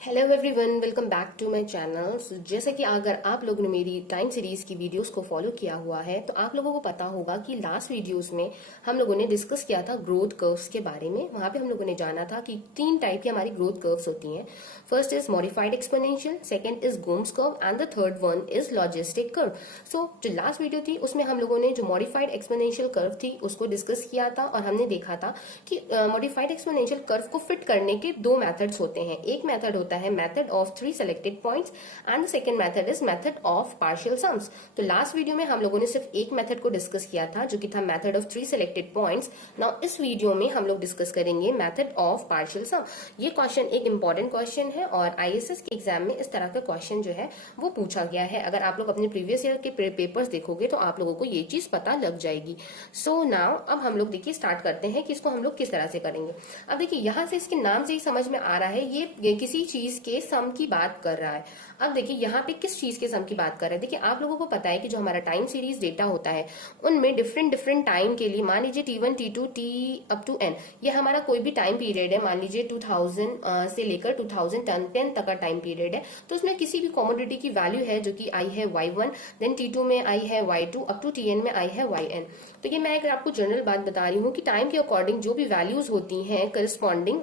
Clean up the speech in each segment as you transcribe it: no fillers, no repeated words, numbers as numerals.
Hello everyone, welcome back to my channel. जैसे कि अगर आप लोगों ने मेरी टाइम सीरीज की वीडियोस को फॉलो किया हुआ है तो आप लोगों को पता होगा कि लास्ट वीडियोस में हम लोगों ने डिस्कस किया था ग्रोथ कर्व्स के बारे में। वहां पे हम लोगों ने जाना था कि तीन टाइप की हमारी ग्रोथ कर्व्स होती हैं। First is modified exponential, second is Gompertz curve and the third one is logistic curve. So जो लास्ट वीडियो थी उसमें हम लोगों ने जो मॉडिफाइड एक्सपोनेंशियल कर्व थी उसको डिस्कस किया था और हमने देखा था कि मॉडिफाइड एक्सपोनेंशियल कर्व को फिट करने के दो मेथड्स होते हैं। एक मेथड होता है method of three selected points and the second method is method of partial sums. तो लास्ट वीडियो में हम लोगों ने सिर्फ एक मेथड को डिस्कस किया था जो कि था method of three selected points. Now इस वीडियो में हम लोग डिस्कस करेंगे मेथड ऑफ पार्शियल सम। ये क्वेश्चन एक इंपॉर्टेंट क्वेश्चन है और आईएएस के एग्जाम में इस तरह का क्वेश्चन जो है वो पूछा गया है। अगर आप लोग अपने प्रीवियस ईयर के पेपर्स देखोगे तो आप लोगों को ये चीज पता लग जाएगी। सो नाउ अब हम लोग देखिए स्टार्ट करते हैं कि इसको हम लोग किस तरह से करेंगे। अब देखिए यहाँ से इसके नाम से ही समझ में आ रहा है ये किसी चीज के सम की बात कर रहा है। अब देखिए यहाँ पे किस चीज के सम की बात कर रहा है। देखिए आप लोगों को पता है कि जो हमारा टाइम सीरीज डेटा होता है उनमें डिफरेंट डिफरेंट टाइम के लिए, मान लीजिए T1 T2 T up to N, ये हमारा कोई भी टाइम पीरियड है। मान लीजिए 2000 से लेकर 2010 तक का टाइम पीरियड है। तो उसमें किसी भी कॉमोडिटी की वैल्यू है जो कि आई है Y1, देन T2 में आई है Y2, अप टू Tn में आई है Yn। तो ये मैं अगर आपको जनरल बात बता रही हूँ कि टाइम के अकॉर्डिंग जो भी वैल्यूज होती हैं करस्पॉन्डिंग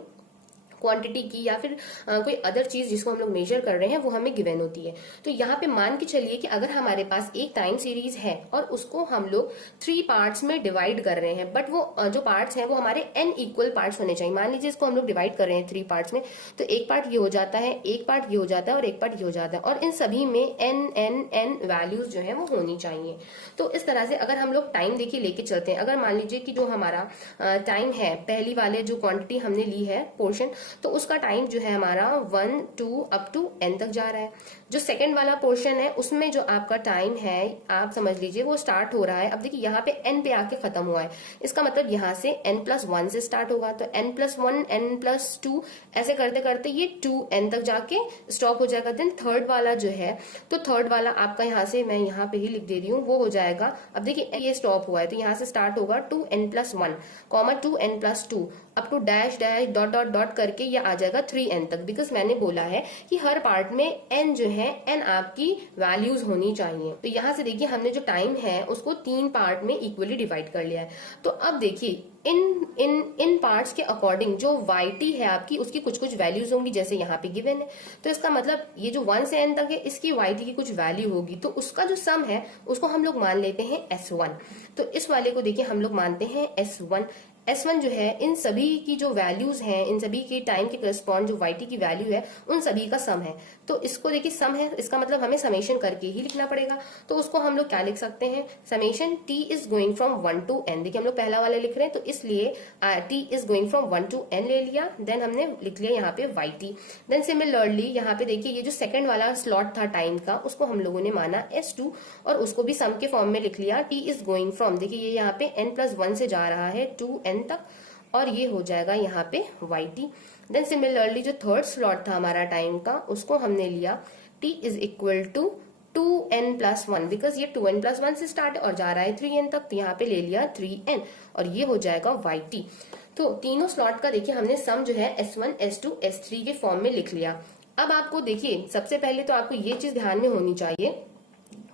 क्वांटिटी की या फिर कोई अदर चीज जिसको हम लोग मेजर कर रहे हैं वो हमें गिवन होती है। तो यहाँ पे मान के चलिए कि अगर हमारे पास एक टाइम सीरीज है और उसको हम लोग 3 पार्ट्स में डिवाइड कर रहे हैं, बट वो जो पार्ट्स हैं वो हमारे n इक्वल पार्ट्स होने चाहिए। मान लीजिए इसको हम लोग डिवाइड कर रहे हैं 3 पार्ट्स में, तो एक पार्ट ये हो जाता है, एक पार्ट ये हो जाता है और एक पार्ट ये हो जाता है, और इन सभी में n वैल्यूज जो है वो होनी चाहिए। तो इस तरह से अगर हम लोग टाइम देखिए लेके चलते हैं, अगर मान लीजिए कि जो हमारा टाइम है, पहली वाले जो क्वांटिटी हमने ली है पोर्शन, तो उसका टाइम जो है हमारा 1 2 अप टू n तक जा रहा है। जो सेकंड वाला पोर्शन है उसमें जो आपका टाइम है आप समझ लीजिए वो स्टार्ट हो रहा है। अब देखिए यहाँ पे n पे आके खत्म हुआ है, इसका मतलब यहाँ से n+1 से स्टार्ट होगा, तो n+1 n+2 ऐसे करते करते ये 2n तक जाके स्टॉप हो जाएगा। देन थर्ड वाला जो है, तो थर्ड वाला आपका यहाँ से मैं यहाँ पे ही लिख दे रही हूँ, वो हो जाएगा। अब देखिए ये स्टॉप हुआ है तो यहाँ से स्टार्ट होगा 2n+1 2n+2 up to dash dash dot dot dot करके ये आ जाएगा 3n तक। बिकॉज मैंने बोला है कि हर पार्ट में n जो है n आपकी वैल्यूज होनी चाहिए। तो यहाँ से देखिए हमने जो टाइम है उसको 3 पार्ट में इक्वली डिवाइड कर लिया है। तो अब देखिए इन पार्ट्स के अकॉर्डिंग जो yt है आपकी उसकी कुछ कुछ वैल्यूज होंगी, जैसे यहाँ पे गिवन है। तो इसका मतलब ये जो 1 से n तक है इसकी yt की कुछ वैल्यू होगी, तो उसका जो सम है उसको हम लोग मान लेते हैं S1। तो इस वाले को देखिए हम लोग मानते हैं S1 जो है इन सभी की जो वैल्यूज हैं, इन सभी के टाइम के करस्पॉन्ड जो yt की वैल्यू है उन सभी का सम है। तो इसको देखिए सम है, इसका मतलब हमें समेशन करके ही लिखना पड़ेगा। तो उसको हम लोग क्या लिख सकते हैं, summation t is going from 1 to n। देखिए हम लोग पहला वाला लिख रहे हैं तो इसलिए t is going from 1 to n ले लिया, देन हमने लिख लिया यहाँ पे yt। देन सिमिलरली यहाँ पे देखिए ये जो सेकंड वाला स्लॉट था टाइम का उसको हम लोगों ने माना S2 और उसको भी सम के फॉर्म में लिख लिया। t इज गोइंग फ्रॉम, देखिए ये यहाँ पे n+1 से जा रहा है 2n तक और ये हो जाएगा यहाँ पे yt। देन सिमिलरली जो थर्ड स्लॉट था हमारा टाइम का उसको हमने लिया t is equal to 2n+1, because ये 2n+1 से स्टार्ट और जा रहा है 3n तक, तो यहाँ पे ले लिया 3n और ये हो जाएगा yt। तो तीनों स्लॉट का देखिए हमने सम जो है S1 S2 S3 के फॉर्म में लिख लिया। अब आपको देखिए सबसे पहले तो आपको ये चीज ध्यान में होनी चाहिए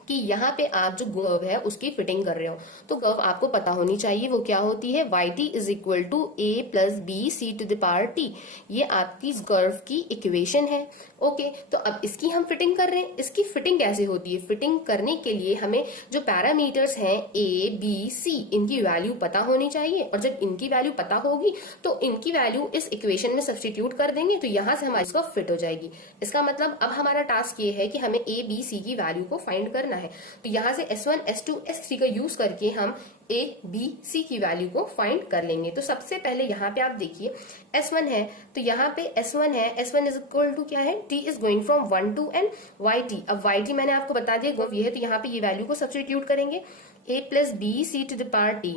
कि यहाँ पे आप जो कर्व है उसकी फिटिंग कर रहे हो, तो कर्व आपको पता होनी चाहिए वो क्या होती है, yt is equal to a+b(c)t। ये आपकी कर्व की इक्वेशन है। ओके, तो अब इसकी हम फिटिंग कर रहे हैं। इसकी फिटिंग कैसे होती है, फिटिंग करने के लिए हमें जो पैरामीटर्स हैं a b c इनकी वैल्यू पता होनी चाहिए, और जब इनकी वैल्यू पता होगी तो इनकी वैल्यू इस इक्वेशन में सब्स्टिट्यूट कर देंगे तो यहाँ से हमारी इसको फिट हो जाएगी। इसका मतलब अब हमारा टास्क ये है कि हमें a b c की वैल्यू को फाइंड करना है। तो यहाँ से S1 S2 S3 का यूज करके हम A B C की वैल्यू को फाइंड कर लेंगे। तो सबसे पहले यहाँ पे आप देखिए S1 है, तो यहाँ पे S1 है, S1 इज इक्वल टू क्या है, T is going from 1 to n yt। अब yt मैंने आपको बता दिया गोव ये है, तो यहाँ पे ये वैल्यू को सब्स्टिट्यूट करेंगे a+b(c)t।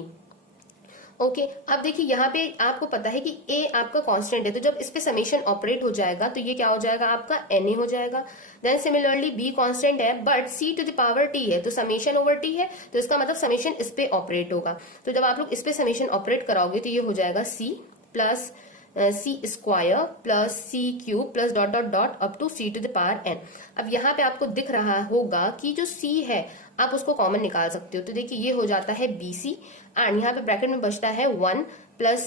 ओके, अब देखिए यहाँ पे आपको पता है कि a आपका कांस्टेंट है, तो जब इस पे समेशन ऑपरेट हो जाएगा तो ये क्या हो जाएगा आपका na हो जाएगा। देन सिमिलरली b कांस्टेंट है बट c⁻t है, तो समेशन ओवर t है, तो इसका मतलब समेशन इस पे ऑपरेट होगा। तो जब आप लोग इस पे समेशन ऑपरेट कराओगे तो ये हो जाएगा c plus C square plus C cube plus dot dot dot up to C to the power N. अब यहाँ पे आपको दिख रहा होगा कि जो सी है आप उसको कॉमन निकाल सकते हो, तो देखिए ये हो जाता है बी सी, एंड यहाँ पे ब्रैकेट में बचता है 1 plus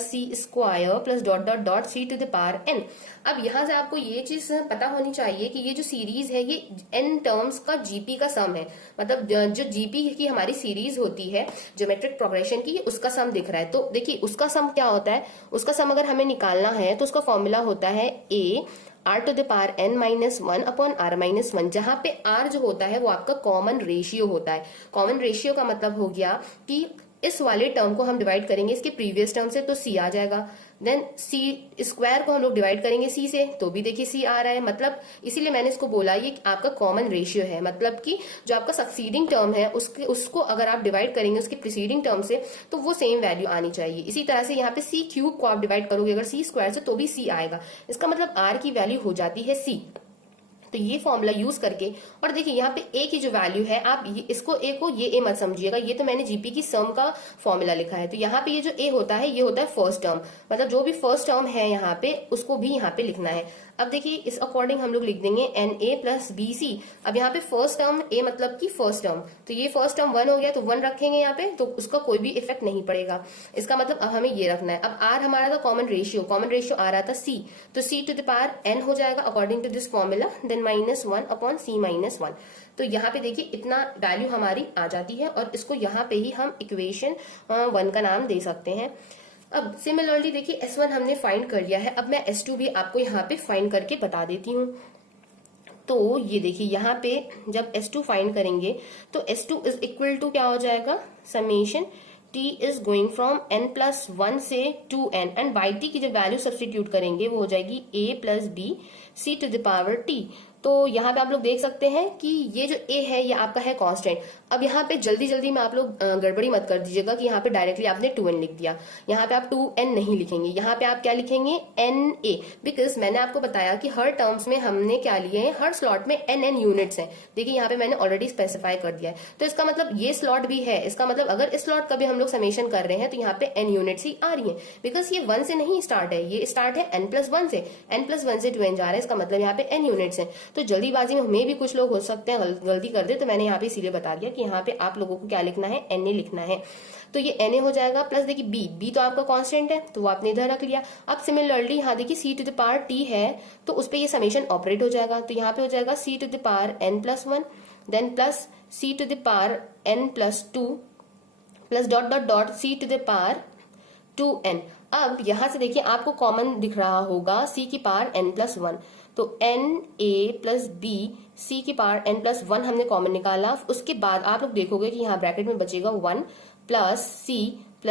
C square plus dot dot dot C to the power N. अब यहाँ से आपको ये चीज पता होनी चाहिए कि ये जो सीरीज है ये एन टर्म्स का जीपी का सम है, मतलब जो जीपी की हमारी सीरीज होती है ज्योमेट्रिक प्रोग्रेशन की, उसका सम दिख रहा है। तो देखिए उसका सम क्या होता है, उसका सम अगर हमें निकालना है तो उसका फॉर्मूला होता है A R to the power N minus one upon R minus one, जहां पे आर जो होता है वो आपका कॉमन रेशियो होता है। कॉमन रेशियो का मतलब हो गया कि इस वाले टर्म को हम डिवाइड करेंगे इसके प्रीवियस टर्म से तो सी आ जाएगा, देन सी स्क्वायर को हम लोग डिवाइड करेंगे सी से तो भी देखिए सी आ रहा है, मतलब इसीलिए मैंने इसको बोला ये आपका कॉमन रेशियो है, मतलब कि जो आपका सक्सीडिंग टर्म है उसको अगर आप डिवाइड करेंगे उसके प्रीसीडिंग टर्म से तो वो सेम वैल्यू आनी चाहिए। इसी तरह से यहाँ पे सी क्यूब को आप डिवाइड करोगे अगर सी स्क्वायर से तो भी सी आएगा, इसका मतलब आर की वैल्यू हो जाती है सी। तो ये फॉर्मूला यूज करके, और देखिए यहाँ पे ए की जो वैल्यू है आप इसको ए को ये ए मत समझिएगा, ये तो मैंने जीपी की सम का फॉर्मूला लिखा है। तो यहाँ पे ये जो ए होता है ये होता है फर्स्ट टर्म, मतलब जो भी फर्स्ट टर्म है यहाँ पे उसको भी यहाँ पे लिखना है। अब देखिए इस अकॉर्डिंग हम लोग लिख देंगे N A plus B C. अब यहाँ पे फर्स्ट टर्म ए मतलब कि फर्स्ट टर्म, तो ये फर्स्ट टर्म 1 हो गया तो 1 रखेंगे यहाँ पे, तो उसका कोई भी इफेक्ट नहीं पड़ेगा। इसका मतलब अब हमें ये रखना है। अब आर हमारा था कॉमन रेशियो आ रहा था सी, तो C to the power N हो जाएगा according to this formula, then minus one upon C minus one. तो यहाँ पे देखिए इतना वैल्यू हमारी आ जाती है और इसको यहाँ पे ही हम इक्वेशन 1 का नाम दे सकते हैं। अब सिमिलरली देखिए S1 हमने फाइंड कर लिया है, अब मैं S2 भी आपको यहाँ पे फाइंड करके बता देती हूँ। तो ये देखिए यहाँ पे जब S2 फाइंड करेंगे तो S2 इज इक्वल टू क्या हो जाएगा, summation t is going from n plus 1 से 2n, एंड बाई t की जब वैल्यू सब्सटीट्यूट करेंगे वो हो जाएगी a plus B C to the power t। तो यहाँ पे आप लोग देख सकते हैं कि ये जो a है ये आपका है कांस्टेंट। अब यहाँ पे जल्दी जल्दी में आप लोग गड़बड़ी मत कर दीजिएगा कि यहाँ पे डायरेक्टली आपने 2n लिख दिया, यहाँ पे आप 2n नहीं लिखेंगे, यहाँ पे आप क्या लिखेंगे na, बिकॉज मैंने आपको बताया कि हर टर्म्स में हमने क्या लिए हैं, हर स्लॉट में n यूनिट्स हैं। देखिए यहाँ पे मैंने ऑलरेडी स्पेसिफाई कर दिया है, तो इसका मतलब ये स्लॉट भी है, इसका मतलब अगर इस स्लॉट का भी हम लोग समेशन कर रहे हैं तो यहाँ पे n यूनिट्स ही आ रही है, बिकॉज ये 1 से नहीं स्टार्ट है, ये स्टार्ट है n प्लस 1 से, n प्लस 1 से 2n जा रहा है, इसका मतलब यहाँ पे n यूनिट्स है। तो जल्दीबाजी में भी कुछ लोग हो सकते हैं गलती कर दे, तो मैंने यहाँ पे इसीलिए बता दिया कि यहाँ पे आप लोगों को क्या लिखना है, Na लिखना है। तो ये Na हो जाएगा प्लस देखिए b तो आपका कांस्टेंट है तो वो आपने इधर रख लिया। अब सिमिलरली यहाँ देखिए c to the power t है तो उस पर ये समेशन ऑपरेट हो जाएगा, तो यहाँ पे हो जाएगा c to the power n plus 1 then plus c to the power n plus 2 plus dot dot dot c to the power 2n। अब यहां से देखिए आपको कॉमन दिख रहा होगा c की पावर n प्लस 1, तो n a plus b c की पावर n प्लस 1 हमने कॉमन निकाला। उसके बाद आप लोग देखोगे कि यहाँ ब्रैकेट में बचेगा 1 plus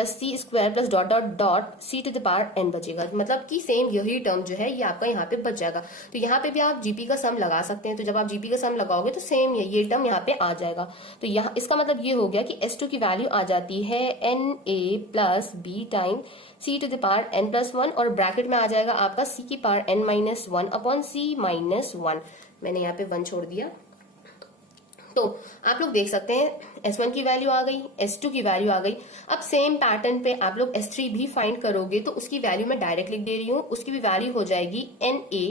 C square plus dot dot dot C to the power n बचेगा, मतलब कि सेम यही टर्म जो है ये आपका यहाँ पे बच जाएगा। तो यहाँ पे भी आप जीपी का सम लगा सकते हैं, तो जब आप जीपी का सम लगाओगे तो सेम ये टर्म यहाँ पे आ जाएगा। तो यहाँ इसका मतलब ये हो गया कि S2 की वैल्यू आ जाती है N A plus B time C to the power n plus 1, और ब्रैकेट में आ जाएगा आपका c की power n minus 1 upon c minus 1। मैंने यहाँ पे 1 छोड़ दिया। तो आप लोग देख सकते हैं S1 की वैल्यू आ गई, S2 की वैल्यू आ गई। अब सेम पैटर्न पे आप लोग S3 भी फाइंड करोगे तो उसकी वैल्यू मैं डायरेक्ट लिख दे रही हूँ, उसकी भी वैल्यू हो जाएगी Na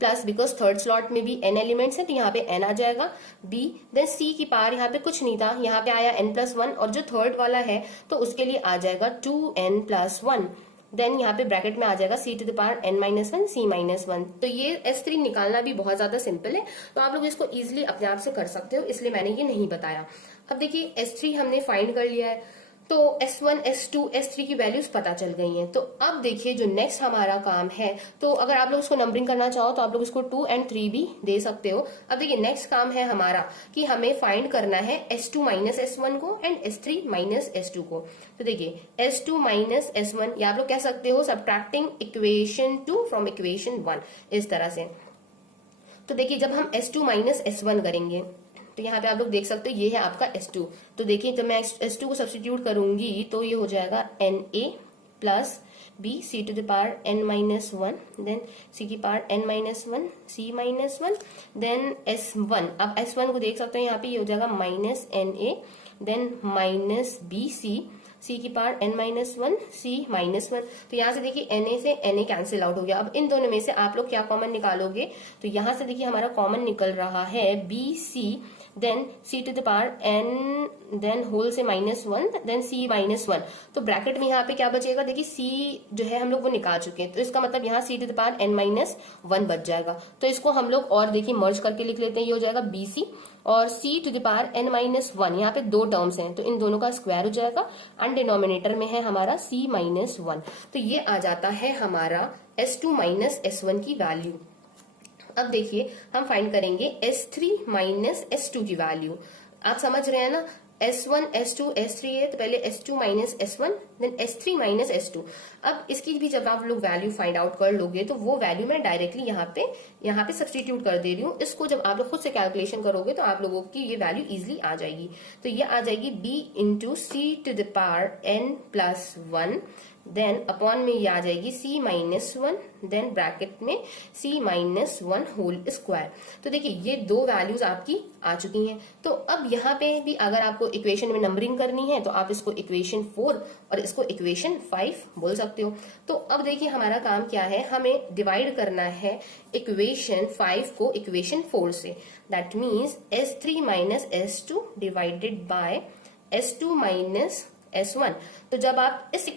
plus, because third slot में भी n एलिमेंट्स हैं तो यहाँ पे n आ जाएगा, b देन c की पावर यहाँ पे कुछ नहीं था, यहाँ पे आया n प्लस 1, और जो थर्ड वाला है तो उसके लिए आ जाएगा 2n प्लस 1, देन यहाँ पे ब्रैकेट में आ जाएगा c to the power n minus 1 c minus 1। तो ये S3 निकालना भी बहुत ज्यादा सिंपल है, तो आप लोग इसको इजिली अपने आप से कर सकते हो, इसलिए मैंने ये नहीं बताया। अब देखिए S3 हमने फाइंड कर लिया है, तो S1, S2, S3 की वैल्यूज पता चल गई हैं। तो अब देखिए जो नेक्स्ट हमारा काम है, तो अगर आप लोग इसको नंबरिंग करना चाहो तो आप लोग इसको 2 और 3 भी दे सकते हो। अब देखिए नेक्स्ट काम है हमारा कि हमें फाइंड करना है S2 माइनस S1 को एंड S3 माइनस S2 को। तो देखिए S2 माइनस S1 या आप लोग कह सकते हो सब्ट्रैक्टिंग इक्वेशन 2 फ्रॉम इक्वेशन 1, इस तरह से। तो देखिए जब हम S2 माइनस S1 करेंगे तो यहाँ पे आप लोग देख सकते हो ये है आपका S2। तो देखिए जब मैं S2 को सब्स्टिट्यूट करूंगी तो ये हो जाएगा Na plus B C to the power n minus 1, then c की power n minus 1 c minus 1, then S1। अब S1 को देख सकते हैं यहाँ पे ये हो जाएगा minus Na then minus B C C की power n minus one C minus one. तो यहाँ से देखिए na से na कैंसिल आउट हो गया। अब इन दोनों में से आप लोग क्या कॉमन निकालोगे, तो यहाँ से देखिए हमारा कॉमन निकल रहा है B C, then c to the power n, then whole से minus one, then c minus one. तो ब्रैकेट में यहाँ पे क्या बचेगा, देखिए c जो है हम लोग वो निकाल चुके हैं, तो इसका मतलब यहाँ c to the power n minus one बच जाएगा। तो इसको हम लोग और देखिए मर्ज करके लिख लेते हैं, ये हो जाएगा bc और c to the power n minus one. यहाँ पे दो टर्म्स हैं तो इन दोनों का स्क्वायर हो जाएगा एंड डिनोमिनेटर में है हमारा c माइनस वन। तो ये आ जाता है हमारा s2 माइनस s1 की वैल्यू। अब देखिए हम फाइंड करेंगे S3 माइनस S2 की वैल्यू। आप समझ रहे हैं ना, S1 S2 S3 है तो पहले S2 minus S1 then S3 minus S2। अब इसकी भी जब आप लोग वैल्यू फाइंड आउट कर लोगे तो वो वैल्यू मैं डायरेक्टली यहाँ पे सब्सटीट्यूट कर दे रही हूँ। इसको जब आप लोग खुद से कैलकुलेशन करोगे तो आप लोगों की ये वैल्यू इजिली आ जाएगी। तो ये आ जाएगी b into C to the power n plus one, then upon में ये आ जाएगी c minus one, then bracket में c minus one whole square. तो देखिए ये दो वैल्यूज आपकी आ चुकी हैं। तो अब यहाँ पे भी अगर आपको इक्वेशन में नंबरिंग करनी है तो आप इसको इक्वेशन 4 और इसको इक्वेशन 5 बोल सकते हो। तो अब देखिए हमारा काम क्या है, हमें डिवाइड करना है इक्वेशन 5 को इक्वेशन 4 से। That means S3 minus S2 divided by S2 minus S1। तो जब आप इस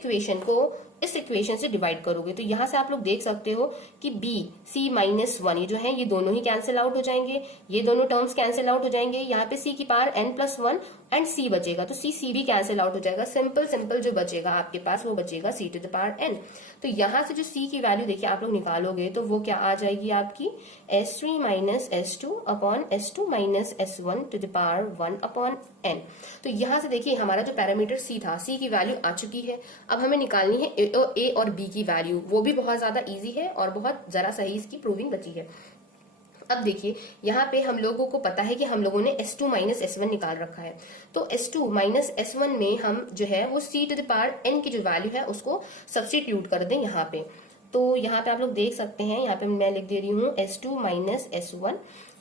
इक्वेशन से डिवाइड करोगे तो यहां से आप लोग देख सकते हो कि b c माइनस वन ये जो है ये दोनों ही कैंसिल आउट हो जाएंगे, ये दोनों टर्म्स कैंसिल आउट हो जाएंगे। यहाँ पे c की power n plus one and c बचेगा तो c भी कैंसिल आउट हो जाएगा। सिंपल जो बचेगा आपके पास वो बचेगा c to the power n। तो यहाँ से जो c की वैल्यू देखिए आप लोग निकालोगे तो वो क्या आ जाएगी आपकी S3 minus S2 upon S2 minus S1 to the power one upon n। तो यहाँ से देखिए हमारा जो पैरामीटर c था, c की वैल्यू आ चुकी है। अब हमें निकालनी है a और b की वैल्यू, वो भी बहुत ज्यादा इजी है और बहुत जरा सही इसकी प्रूविंग बची है। अब देखिए यहाँ पे हम लोगों को पता है कि हम लोगों ने S2 माइनस S1 निकाल रखा है। तो S2 माइनस S1 में हम जो है वो c to the power n की जो वैल्यू है उसको सब्स्टिट्यूट कर दें यहाँ पे। तो यहाँ पे आप लोग देख सकते हैं, यहाँ पे मैं लिख दे रही हूँ S2 माइनस S1।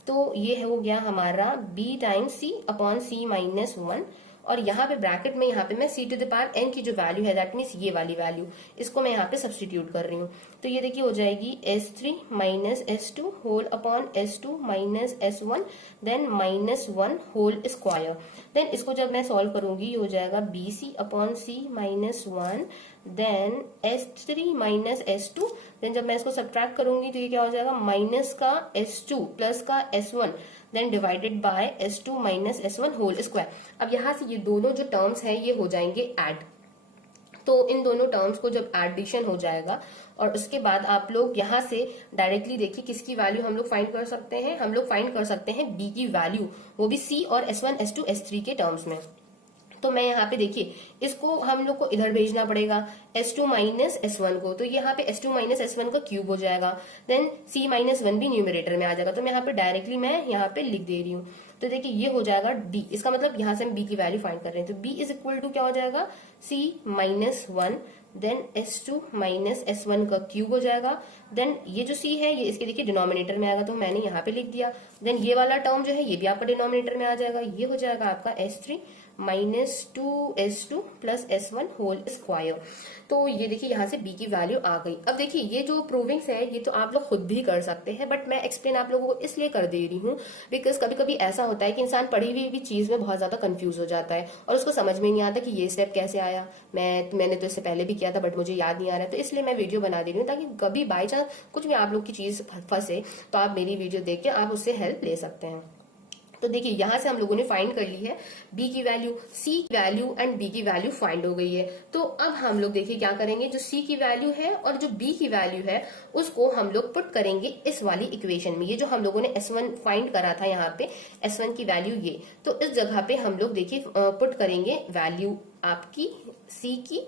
तो ये हो गया हमारा b times c upon c minus one, और यहाँ पे ब्रैकेट में यहाँ पे मैं c to the power n की जो वैल्यू है दैट मीन्स ये वाली वैल्यू, इसको मैं यहाँ पे सब्स्टिट्यूट कर रही हूँ। तो ये देखिए हो जाएगी S3 minus S2 whole upon S2 minus S1 then minus one whole square. Then इसको जब मैं सॉल्व करूंगी ये हो जाएगा BC upon C minus one, then S3 minus S2, then जब मैं इसको सब्ट्रैक्ट करूंगी तो ये क्या हो जाएगा माइनस का S2 प्लस का S1 then divided by S2 minus S1 whole square. अब यहाँ से ये दोनों जो टर्म्स हैं ये हो जाएंगे ऐड। तो इन दोनों टर्म्स को जब एडिशन हो जाएगा और उसके बाद आप लोग यहाँ से डायरेक्टली देखिए किसकी वैल्यू हम लोग फाइंड कर सकते हैं, हम लोग फाइंड कर सकते हैं b की वैल्यू, वो भी c और S1 S2 S3 के टर्म्स में। तो मैं यहाँ पे देखिए इसको हम लोग को इधर भेजना पड़ेगा S2 माइनस S1 को, तो यहाँ पे S2 माइनस S1 का क्यूब हो जाएगा, देन C माइनस वन भी न्यूमरेटर में आ जाएगा। तो मैं यहाँ पे डायरेक्टली मैं यहाँ पे लिख दे रही हूँ। तो देखिए ये हो जाएगा D, इसका मतलब यहाँ से हम B की वैल्यू फाइंड कर रहे हैं। तो B इज इक्वल टू क्या हो जाएगा C minus one, then S2 minus S1 का क्यूब हो जाएगा, देन ये जो C है ये इसके देखिए डिनोमिनेटर में आएगा तो मैंने यहाँ पे लिख दिया। देन ये वाला टर्म जो है ये भी आपका डिनोमिनेटर में आ जाएगा, ये हो जाएगा आपका S3 minus 2S2 plus S1 whole square. तो ये देखिए यहाँ से b की वैल्यू आ गई। अब देखिए ये जो प्रूविंग्स है ये तो आप लोग खुद भी कर सकते हैं, बट मैं एक्सप्लेन आप लोगों को इसलिए कर दे रही हूँ बिकॉज कभी कभी ऐसा होता है कि इंसान पढ़ी हुई भी चीज में बहुत ज्यादा कंफ्यूज हो जाता है और उसको समझ में नहीं आता कि ये स्टेप कैसे आया। मैंने तो इससे पहले भी किया था बट मुझे याद नहीं आ रहा है, तो इसलिए मैं वीडियो बना दे रही हूँ ताकि कभी बाई चांस कुछ भी आप लोग की चीज फंसे तो आप मेरी वीडियो देख के आप उससे हेल्प ले सकते हैं। तो देखिए यहाँ से हम लोगों ने फाइंड कर ली है b की वैल्यू, c की वैल्यू एंड b की वैल्यू फाइंड हो गई है। तो अब हम लोग देखिए क्या करेंगे, जो c की वैल्यू है और जो b की वैल्यू है उसको हम लोग पुट करेंगे इस वाली इक्वेशन में। ये जो हम लोगों ने S1 फाइंड करा था यहाँ पे S1 की वैल्यू ये, तो इस जगह पे हम लोग देखिए पुट करेंगे वैल्यू आपकी c की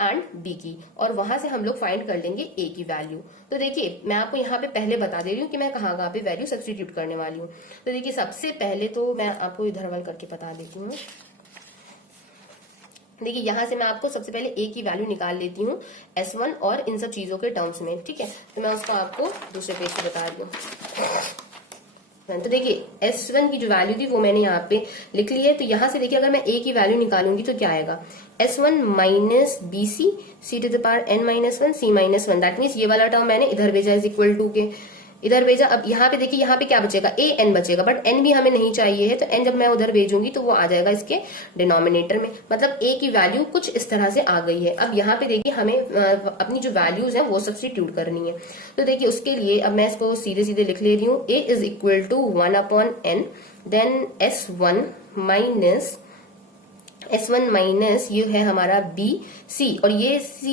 एंड b की, और वहां से हम लोग फाइंड कर लेंगे a की वैल्यू। तो देखिए मैं आपको यहाँ पे पहले बता दे रही हूँ कि मैं कहाँ पे वैल्यू सब्स्टिट्यूट करने वाली हूँ। तो देखिए सबसे पहले तो मैं आपको इधर वाल करके बता देती हूँ। देखिए यहाँ से मैं आपको सबसे पहले a की वैल्यू निकाल लेती हूँ S1 और इन सब चीजों के टर्म्स में, ठीक है। तो मैं उसको आपको दूसरे पेज पे बता रही हूँ। तो देखिए S1 की जो वैल्यू थी वो मैंने यहाँ पे लिख ली है। तो यहाँ से देखिए अगर मैं a की वैल्यू निकालूंगी तो क्या आएगा, S1 minus B C to the power n minus one C minus one. That means ये वाला टर्म मैंने इधर भेजा इज इक्वल टू के इधर भेजा। अब यहाँ पे देखिए यहाँ पे क्या बचेगा, a n बचेगा, बट n भी हमें नहीं चाहिए है, तो n जब मैं उधर भेजूंगी तो वो आ जाएगा इसके डिनोमिनेटर में। मतलब a की वैल्यू कुछ इस तरह से आ गई है। अब यहाँ पे देखिए हमें अपनी जो वैल्यूज है वो सब्स्टिट्यूट करनी है। तो देखिए उसके लिए अब मैं इसको सीधे सीधे लिख ले रही हूँ, a is equal to 1/n, then S1 minus S1 minus ये है हमारा B C, और ये C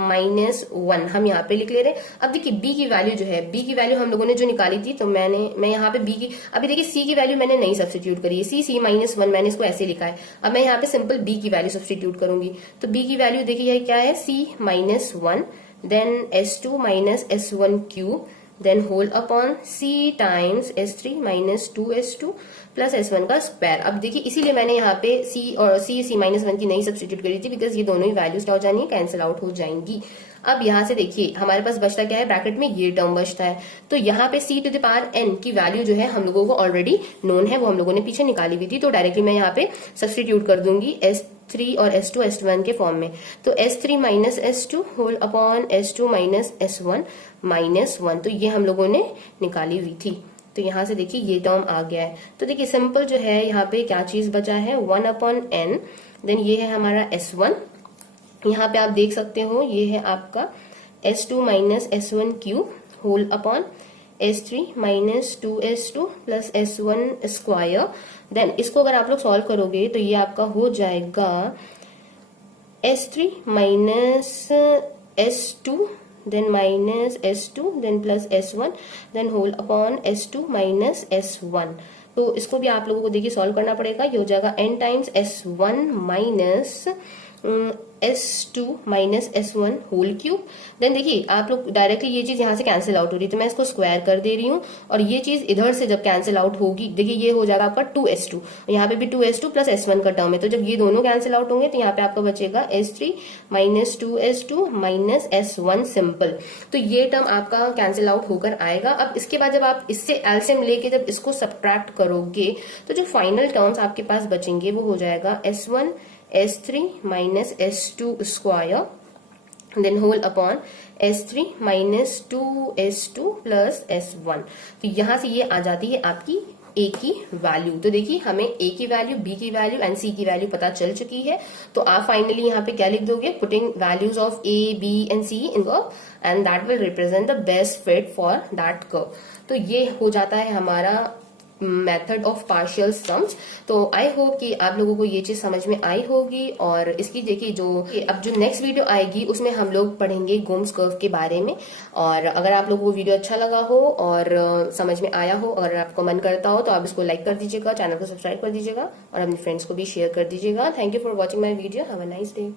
माइनस 1 हम यहाँ पे लिख ले रहे हैं। अब देखिए B की वैल्यू जो है, B की वैल्यू हम लोगों ने जो निकाली थी, तो मैं यहाँ पे B की, अभी देखिए C की वैल्यू मैंने नहीं सब्स्टिट्यूट करी है, C माइनस 1 मैंने इसको ऐसे लिखा है। अब मैं यहाँ पे सिंपल B की वैल्यू सब्स्टिट्यूट करूंगी, तो B की वैल्यू देखिए क्या है, C minus 1, then S2 minus S1 cube, then whole upon C times S3 minus 2S2 plus S1 का स्क्वायर। अब देखिए इसीलिए मैंने यहाँ पे C और C माइनस 1 की नहीं सब्स्टिट्यूट करी थी, बिकॉज ये दोनों ही वैल्यूज क्या हो जानी है, कैंसिल आउट हो जाएंगी। अब यहाँ से देखिए हमारे पास बचता क्या है, ब्रैकेट में ये टर्म बचता है। तो यहाँ पे C to the power n की वैल्यू जो है हम लोगों को ऑलरेडी नोन है, वो हम लोगों ने पीछे निकाली हुई थी, तो डायरेक्टली मैं यहाँ पे सब्स्टिट्यूट कर दूंगी S3 और S2 S1 के फॉर्म में। तो S3 minus S2 whole upon S2 minus S1 minus 1, तो ये हम लोगों ने निकाली हुई थी। तो यहाँ से देखिए ये टर्म आ गया है। तो देखिए सिंपल जो है यहाँ पे क्या चीज बचा है, 1/n, देन ये है हमारा S1, यहाँ पे आप देख सकते हो ये है आपका S2 minus S1 cube whole upon S3 minus 2S2 plus S1 square. Then इसको अगर आप लोग सॉल्व करोगे तो ये आपका हो जाएगा S3 minus S2 then minus S2 then plus S1 then whole upon S2 minus S1। तो इसको भी आप लोगों को देखिए सॉल्व करना पड़ेगा। ये हो जाएगा n times S1 minus S2 minus S1 whole cube. Then देखिए आप लोग डायरेक्टली ये चीज यहाँ से कैंसिल आउट हो रही है, तो मैं इसको स्क्वायर कर दे रही हूँ, और ये चीज इधर से जब कैंसिल आउट होगी, देखिए ये हो जाएगा आपका 2S2, यहाँ पे भी 2S2 प्लस S1 का टर्म है, तो जब ये दोनों कैंसिल आउट होंगे तो यहाँ पे आपका बचेगा S3 minus 2S2 minus S1 simple. तो ये टर्म आपका कैंसिल आउट होकर आएगा। अब इसके बाद जब आप इससे एलसीएम लेके जब इसको सब्ट्रैक्ट करोगे तो जो फाइनल टर्म्स आपके पास बचेंगे वो हो जाएगा S1 S3 minus S2 square, then whole upon S3 minus 2S2 plus S1। तो यहां से ये आ जाती है आपकी A की वैल्यू। तो देखिए हमें A की वैल्यू, B की वैल्यू एंड C की वैल्यू पता चल चुकी है। तो आप फाइनली यहाँ पे क्या लिख दोगे, putting values of A, B and C in curve and that will represent the best fit for that curve. तो ये हो जाता है हमारा मेथड ऑफ पार्शियल सम्स। तो आई होप कि आप लोगों को ये चीज समझ में आई होगी। और इसकी देखिए अब जो नेक्स्ट वीडियो आएगी उसमें हम लोग पढ़ेंगे गोम्स कर्व के बारे में। और अगर आप लोगों को वीडियो अच्छा लगा हो और समझ में आया हो और आपको मन करता हो तो आप इसको लाइक कर दीजिएगा, चैनल को सब्सक्राइब कर दीजिएगा और अपने फ्रेंड्स को भी शेयर कर दीजिएगा। Thank you for watching my video. Have a nice day.